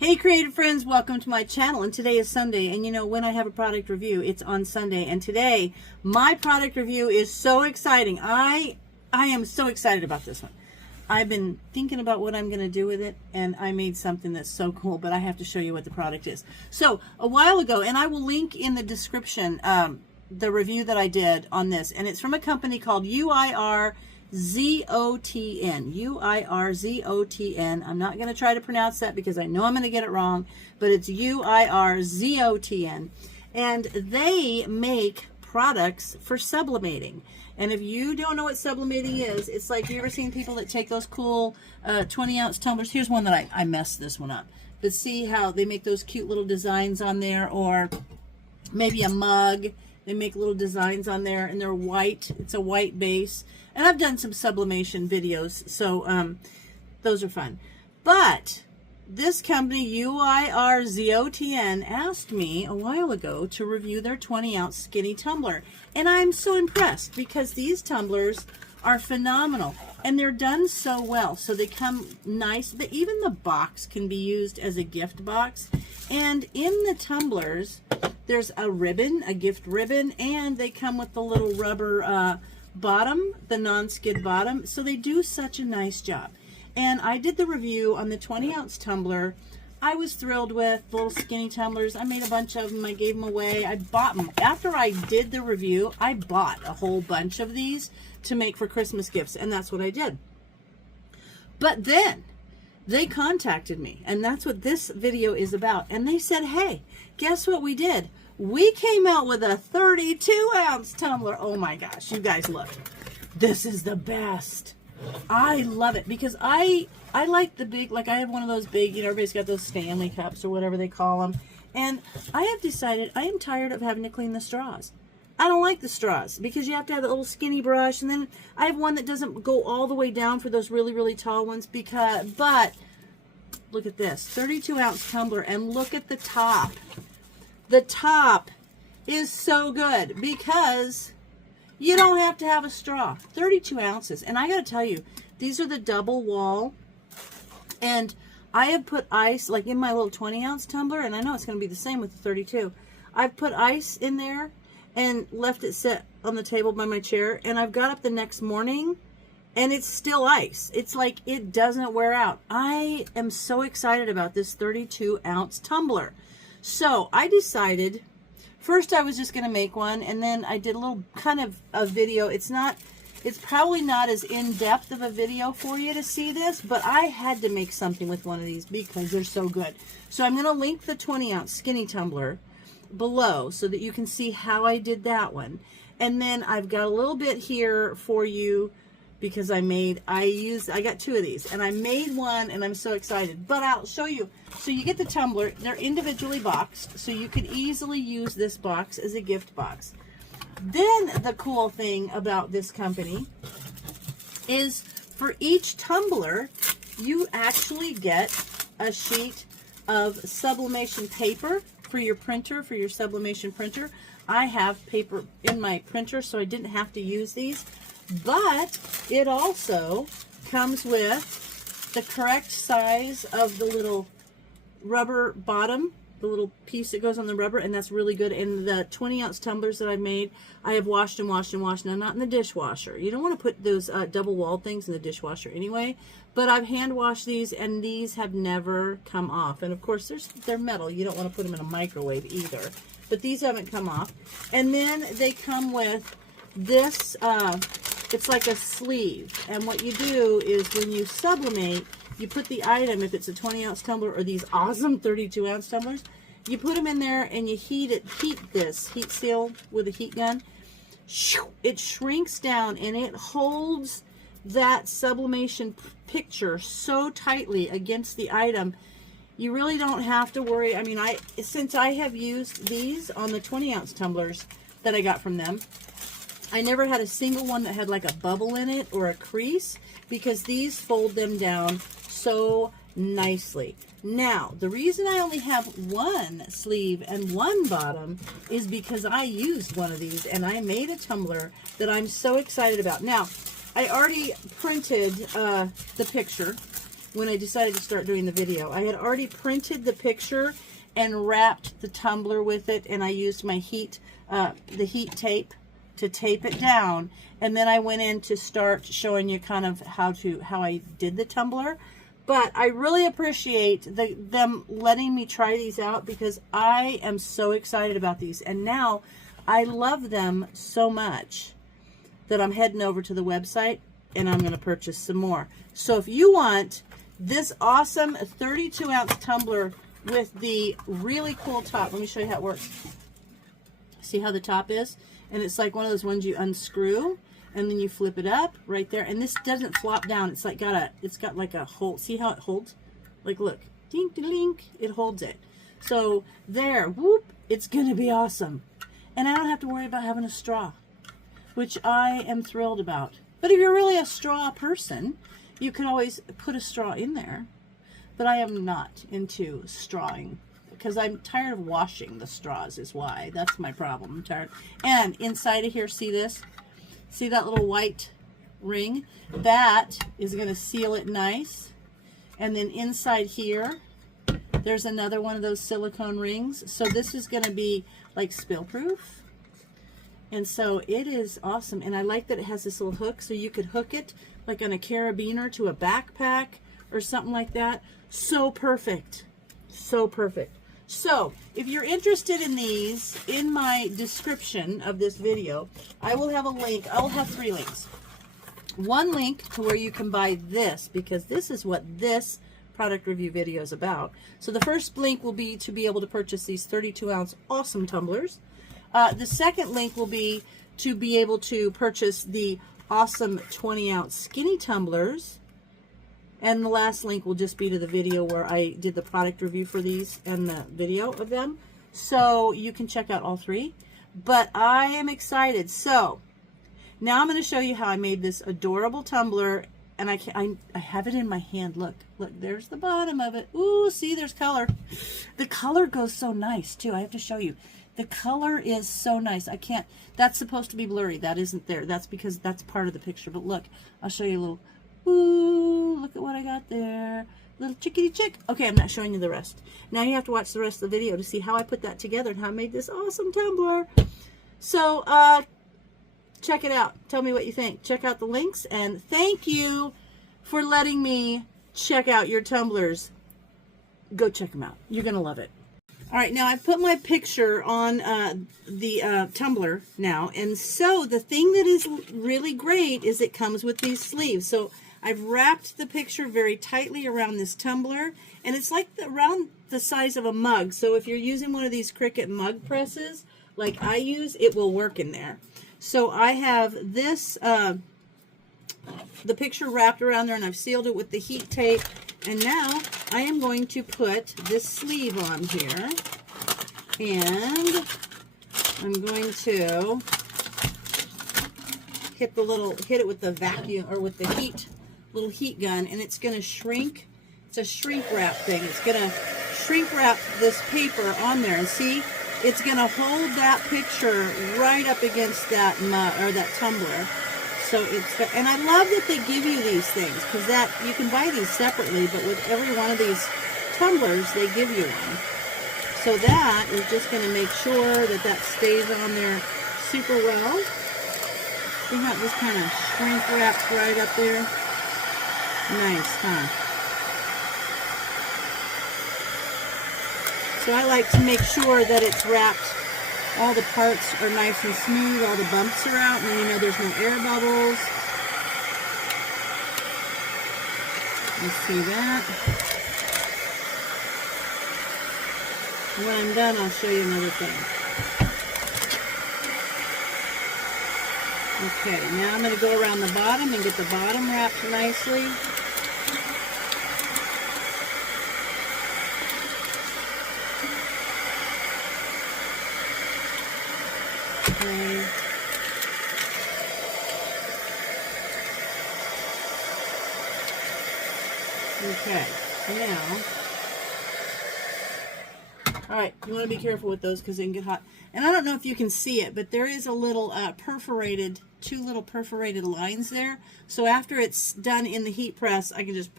Hey creative friends, welcome to my channel, and today is Sunday, and you know when I have a product review, it's on Sunday, and today my product review is so exciting. I am so excited about this one. I've been thinking about what I'm going to do with it, and I made something that's so cool, but I have to show you what the product is. So a while ago, and I will link in the description the review that I did on this, and it's from a company called UIRZOTN. UIRZOTN. I'm not going to try to pronounce that because I know I'm going to get it wrong, but it's UIRZOTN. And they make products for sublimating. And if you don't know what sublimating is, it's like, you ever seen people that take those cool 20-ounce tumblers? Here's one that I messed this one up. But see how they make those cute little designs on there, or maybe a mug. They make little designs on there, and they're white. It's a white base. And I've done some sublimation videos, so those are fun. But this company, UIRZOTN, asked me a while ago to review their 20-ounce Skinny Tumbler. And I'm so impressed because these tumblers are phenomenal. And they're done so well. So they come nice. But even the box can be used as a gift box. And in the tumblers, there's a ribbon, a gift ribbon, and they come with the little rubber bottom, the non-skid bottom. So they do such a nice job. And I did the review on the 20-ounce tumbler. I was thrilled with the little skinny tumblers. I made a bunch of them. I gave them away. I bought them. After I did the review, I bought a whole bunch of these to make for Christmas gifts, and that's what I did. But then they contacted me, and that's what this video is about. And they said, hey, guess what we did? We came out with a 32-ounce tumbler. Oh my gosh, you guys look. This is the best. I love it because I like the big, like I have one of those big, you know, everybody's got those Stanley cups or whatever they call them. And I have decided I am tired of having to clean the straws. I don't like the straws because you have to have a little skinny brush. And then I have one that doesn't go all the way down for those really, really tall ones but look at this, 32-ounce tumbler, and look at the top. The top is so good because you don't have to have a straw. 32 ounces. And I got to tell you, these are the double wall. And I have put ice, like in my little 20-ounce tumbler, and I know it's going to be the same with the 32. I've put ice in there and left it sit on the table by my chair. And I've got up the next morning, and it's still ice. It's like it doesn't wear out. I am so excited about this 32-ounce tumbler. So I decided, first I was just going to make one, and then I did a little kind of a video. It's probably not as in-depth of a video for you to see this, but I had to make something with one of these because they're so good. So I'm going to link the 20-ounce Skinny Tumbler below so that you can see how I did that one. And then I've got a little bit here for you because I got two of these, and I made one, and I'm so excited. But I'll show you. So you get the tumbler. They're individually boxed, so you could easily use this box as a gift box. Then the cool thing about this company is for each tumbler, you actually get a sheet of sublimation paper for your printer, for your sublimation printer. I have paper in my printer, so I didn't have to use these. But it also comes with the correct size of the little rubber bottom, the little piece that goes on the rubber, and that's really good. And the 20-ounce tumblers that I've made, I have washed and washed and washed. Now, not in the dishwasher. You don't want to put those double-walled things in the dishwasher anyway. But I've hand-washed these, and these have never come off. And, of course, they're metal. You don't want to put them in a microwave either. But these haven't come off. And then they come with this, it's like a sleeve. And what you do is when you sublimate, you put the item, if it's a 20-ounce tumbler or these awesome 32-ounce tumblers, you put them in there and you heat seal with a heat gun. It shrinks down and it holds that sublimation picture so tightly against the item. You really don't have to worry. I mean, since I have used these on the 20-ounce tumblers that I got from them, I never had a single one that had like a bubble in it or a crease because these fold them down so nicely. Now, the reason I only have one sleeve and one bottom is because I used one of these and I made a tumbler that I'm so excited about. Now, I already printed the picture when I decided to start doing the video. I had already printed the picture and wrapped the tumbler with it, and I used my the heat tape to tape it down, and then I went in to start showing you kind of how I did the tumbler. But I really appreciate them letting me try these out, because I am so excited about these, and now I love them so much that I'm heading over to the website and I'm going to purchase some more. So if you want this awesome 32-ounce tumbler with the really cool top, let me show you how it works. See how the top is? And it's like one of those ones you unscrew and then you flip it up right there. And this doesn't flop down. It's like it's got like a hold. See how it holds? Like, look, dink, dink, it holds it. So there, whoop, it's going to be awesome. And I don't have to worry about having a straw, which I am thrilled about. But if you're really a straw person, you can always put a straw in there. But I am not into strawing, because I'm tired of washing the straws is why. That's my problem. I'm tired. And inside of here, see this? See that little white ring? That is going to seal it nice. And then inside here, there's another one of those silicone rings. So this is going to be like spill proof. And so it is awesome. And I like that it has this little hook, so you could hook it like on a carabiner to a backpack or something like that. So perfect. So perfect. So if you're interested in these, in my description of this video, I will have a link. I will have 3 links. One link to where you can buy this, because this is what this product review video is about. So the first link will be to be able to purchase these 32-ounce awesome tumblers. The second link will be to be able to purchase the awesome 20-ounce skinny tumblers. And the last link will just be to the video where I did the product review for these and the video of them. So you can check out all 3. But I am excited. So now I'm going to show you how I made this adorable tumbler. And I have it in my hand. Look, there's the bottom of it. Ooh, see, there's color. The color goes so nice, too. I have to show you. The color is so nice. I can't, that's supposed to be blurry. That isn't there. That's because that's part of the picture. But look, I'll show you a little, ooh, look at what I got there. Little chickity chick. Okay, I'm not showing you the rest. Now you have to watch the rest of the video to see how I put that together and how I made this awesome tumbler. So, check it out. Tell me what you think. Check out the links, and thank you for letting me check out your tumblers. Go check them out. You're going to love it. All right, now I've put my picture on the tumbler now, and so the thing that is really great is it comes with these sleeves. So I've wrapped the picture very tightly around this tumbler, and it's like around the size of a mug. So if you're using one of these Cricut mug presses like I use, it will work in there. So I have this, the picture wrapped around there, and I've sealed it with the heat tape. And now I am going to put this sleeve on here, and I'm going to hit it with the vacuum, or with the little heat gun, and it's going to shrink. It's a shrink wrap thing. It's going to shrink wrap this paper on there, and see, it's going to hold that picture right up against that mug, or that tumbler. So and I love that they give you these things, because you can buy these separately, but with every one of these tumblers, they give you one. So that is just going to make sure that stays on there super well. See how it just kind of shrink wraps right up there? Nice, huh? So I like to make sure that it's wrapped. All the parts are nice and smooth, all the bumps are out, and you know there's no air bubbles. You see that? When I'm done, I'll show you another thing. Okay, now I'm going to go around the bottom and get the bottom wrapped nicely. Okay, now, all right, you want to be careful with those because they can get hot. And I don't know if you can see it, but there is a little two little perforated lines there. So after it's done in the heat press, I can just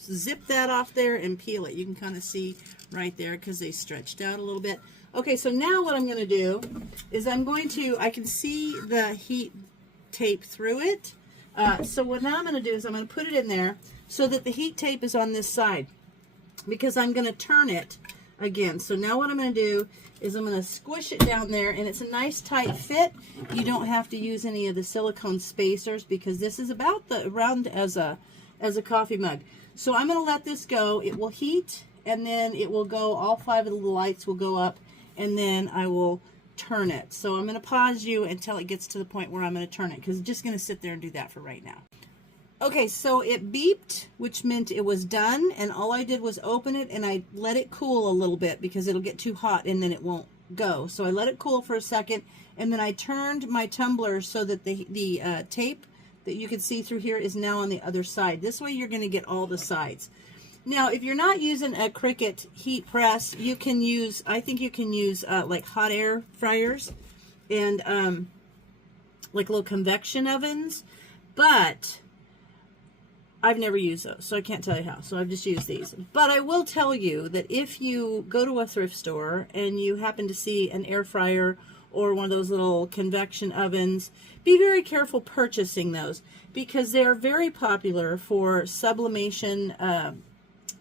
zip that off there and peel it. You can kind of see right there because they stretched out a little bit. Okay, so now what I'm going to do is I can see the heat tape through it. So what now I'm going to do is I'm going to put it in there so that the heat tape is on this side, because I'm going to turn it again. So now what I'm going to do is I'm going to squish it down there, and it's a nice tight fit. You don't have to use any of the silicone spacers because this is about the round as a coffee mug. So I'm going to let this go. It will heat, and then it will go, all 5 of the lights will go up, and then I will turn it. So I'm going to pause you until it gets to the point where I'm going to turn it, because it's just going to sit there and do that for right now. Okay, so it beeped, which meant it was done, and all I did was open it and I let it cool a little bit because it'll get too hot and then it won't go. So I let it cool for a second, and then I turned my tumbler so that the tape that you can see through here is now on the other side. This way you're going to get all the sides. Now, if you're not using a Cricut heat press, you can use, I think you can use like hot air fryers and like little convection ovens, but I've never used those, so I can't tell you how. So I've just used these. But I will tell you that if you go to a thrift store and you happen to see an air fryer or one of those little convection ovens, be very careful purchasing those, because they're very popular for sublimation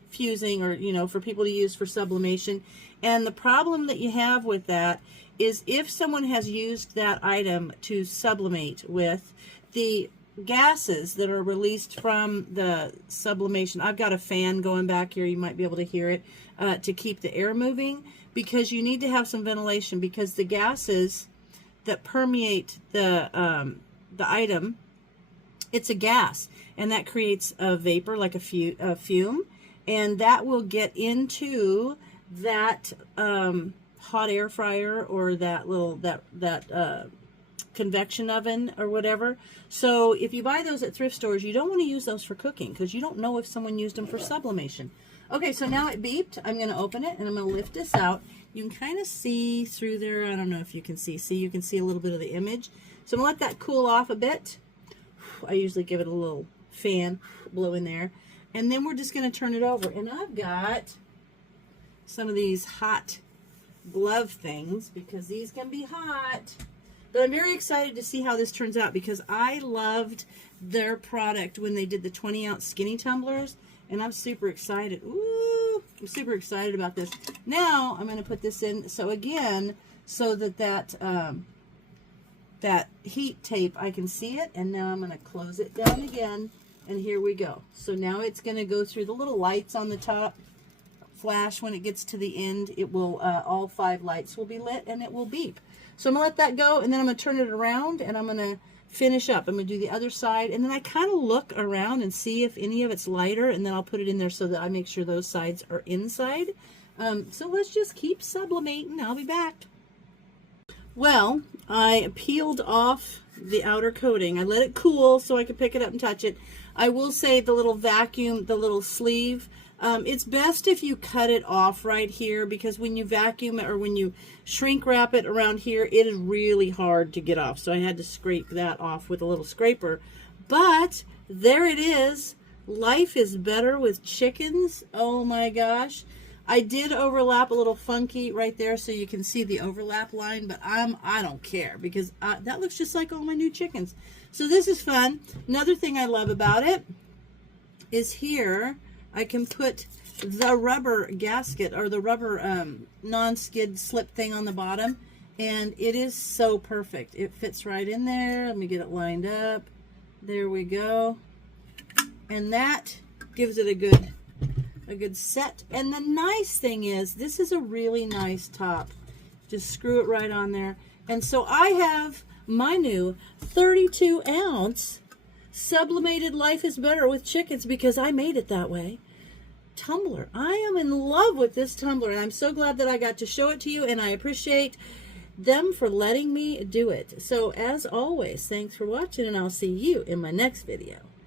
fusing, or, you know, for people to use for sublimation. And the problem that you have with that is if someone has used that item to sublimate with, the gases that are released from the sublimation, I've got a fan going back here, you might be able to hear it, to keep the air moving, because you need to have some ventilation, because the gases that permeate the item, it's a gas, and that creates a vapor, like a fume, and that will get into that hot air fryer or that little convection oven or whatever. So if you buy those at thrift stores, you don't want to use those for cooking, because you don't know if someone used them for sublimation. Okay, so now it beeped. I'm going to open it and I'm going to lift this out. You can kind of see through there. I don't know if you can see. See, you can see a little bit of the image. So I'm going to let that cool off a bit. I usually give it a little fan blow in there. And then we're just going to turn it over. And I've got some of these hot glove things, because these can be hot. But I'm very excited to see how this turns out, because I loved their product when they did the 20-ounce Skinny Tumblers, and I'm super excited. Ooh, I'm super excited about this. Now I'm going to put this in, so again, so that that heat tape, I can see it, and now I'm going to close it down again, and here we go. So now it's going to go through the little lights on the top, flash when it gets to the end. It will, all 5 lights will be lit, and it will beep. So I'm going to let that go, and then I'm going to turn it around, and I'm going to finish up. I'm going to do the other side, and then I kind of look around and see if any of it's lighter, and then I'll put it in there so that I make sure those sides are inside. So let's just keep sublimating. I'll be back. Well, I peeled off the outer coating. I let it cool so I could pick it up and touch it. I will say the little vacuum, the little sleeve, it's best if you cut it off right here, because when you vacuum it or when you shrink wrap it around here, it is really hard to get off. So I had to scrape that off with a little scraper. But there it is. Life is better with chickens. Oh my gosh. I did overlap a little funky right there so you can see the overlap line, but I don't care, because that looks just like all my new chickens. So this is fun. Another thing I love about it is here I can put the rubber gasket, or the rubber non-skid slip thing on the bottom, and it is so perfect. It fits right in there. Let me get it lined up. There we go. And that gives it a good set. And the nice thing is, this is a really nice top. Just screw it right on there. And so I have my new 32-ounce sublimated Life is Better with Chickens, because I made it that way, tumbler. I am in love with this tumbler, and I'm so glad that I got to show it to you, and I appreciate them for letting me do it. So as always, thanks for watching, and I'll see you in my next video.